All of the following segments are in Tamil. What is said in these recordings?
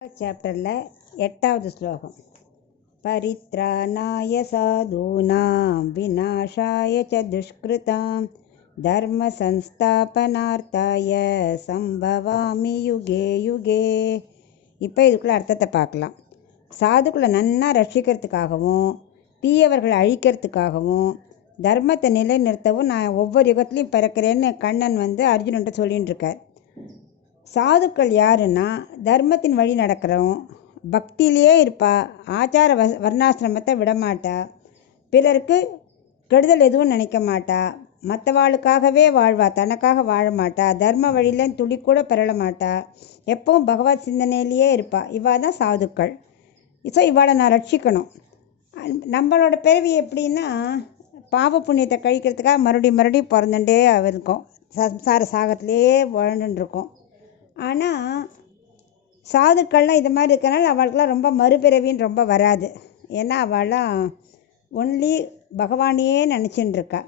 சாப்டரில் 8வது ஸ்லோகம். பரித்ராணாய சாதூனாம் விநாசாய ச துஷ்கிருதாம் தர்ம சம்ஸ்தாபனார்த்தாய சம்பவாமி யுகே யுகே. இப்போ இதுக்குள்ள அர்த்தத்தை பார்க்கலாம். சாதுக்களை நன்னா ரட்சிக்கிறதுக்காகவும் தீயவர்களை அழிக்கிறதுக்காகவும் தர்மத்தை நிலைநிறுத்தவும் நான் ஒவ்வொரு யுகத்துலையும் பிறக்கிறேன்னு கண்ணன் அர்ஜுனன்ட்ட சொல்லின்னு இருக்கார். சாதுக்கள் யாருன்னா தர்மத்தின் வழி நடக்கிறோம், பக்தியிலேயே இருப்பா, ஆச்சார வர்ணாசிரமத்தை விடமாட்டா, பிறருக்கு கெடுதல் எதுவும் நினைக்க மாட்டா, மற்றவாளுக்காகவே வாழ்வா, தனக்காக வாழ மாட்டா, தர்ம வழியில் துளி கூட பெறல மாட்டா, எப்பவும் பகவத் சிந்தனையிலேயே இருப்பா. இவா தான் சாதுக்கள். ஸோ இவாளை நான் ரட்சிக்கணும். நம்மளோட பிறவி எப்படின்னா பாவ புண்ணியத்தை கழிக்கிறதுக்காக மறுபடியும் பிறந்துட்டே இருக்கோம், சம்சார சாகத்திலே வாழ்ந்துட்டுருக்கோம். ஆனால் சாதுக்கள்லாம் இது மாதிரி இருக்கிறனால அவளுக்கெல்லாம் ரொம்ப மறுபிறவின்னு ரொம்ப வராது. ஏன்னா அவள்லாம் ஒன்லி பகவானையே நினச்சின்னு இருக்கா.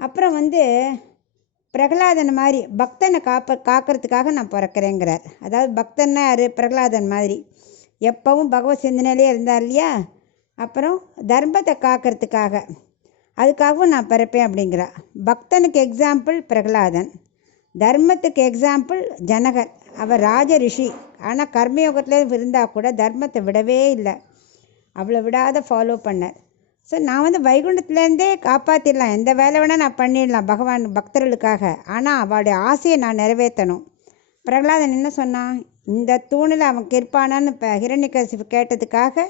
அப்புறம் பிரகலாதன் மாதிரி பக்தனை காக்கிறதுக்காக நான் பிறக்கிறேங்கிறார். அதாவது பக்தன்னா யார்? பிரகலாதன் மாதிரி எப்பவும் பகவத் சிந்தனையிலே இருந்தார் இல்லையா. அப்புறம் தர்மத்தை காக்கிறதுக்காக அதுக்காகவும் நான் பிறப்பேன் அப்படிங்கிறா. பக்தனுக்கு எக்ஸாம்பிள் பிரகலாதன், தர்மத்துக்கு எக்ஸாம்பிள் ஜனகர். அவர் ராஜ ரிஷி, ஆனால் கர்மயோகத்தில் இருந்தால் கூட தர்மத்தை விடவே இல்லை, அவளை விடாத ஃபாலோ பண்ணார். ஸோ நான் வைகுண்டத்துலேருந்தே காப்பாற்றிடலாம், எந்த வேலை வேணால் நான் பண்ணிடலாம் பகவான் பக்தர்களுக்காக. ஆனால் அவளுடைய ஆசையை நான் நிறைவேற்றணும். பிரகலாதன் என்ன சொன்னான்? இந்த தூணில் அவன் கிருப்பானான்னு இப்போ ஹிரண்யகசிபு கேட்டதுக்காக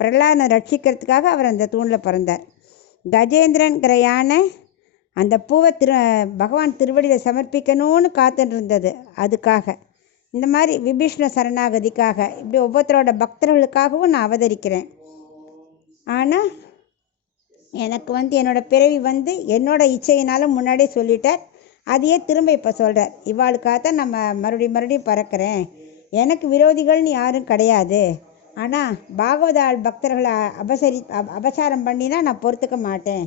பிரகலாதனை ரட்சிக்கிறதுக்காக அவர் அந்த தூணில் பிறந்தார். கஜேந்திரன்கிற யானை அந்த பூவை பகவான் திருவடியில் சமர்ப்பிக்கணும்னு காத்துட்டு இருந்தது. அதுக்காக இந்த மாதிரி விபீஷ்ண சரணாகதிக்காக இப்படி ஒவ்வொருத்தரோட பக்தர்களுக்காகவும் நான் அவதரிக்கிறேன். ஆனால் எனக்கு என்னோடய பிறவி என்னோட இச்சையினாலும் முன்னாடியே சொல்லிட்டார். அதையே திரும்ப இப்போ சொல்கிறார். இவாளுக்காகத்தான் நம்ம மறுபடியும் பறக்கிறேன், எனக்கு விரோதிகள்னு யாரும் கிடையாது. ஆனால் பாகவதாள் பக்தர்களை அபசாரம் பண்ணினா நான் பொறுத்துக்க மாட்டேன்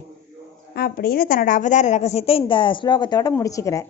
அப்படின்னு தன்னோட அவதார ரகசியத்தை இந்த ஸ்லோகத்தோடு முடிச்சுக்கிறார்.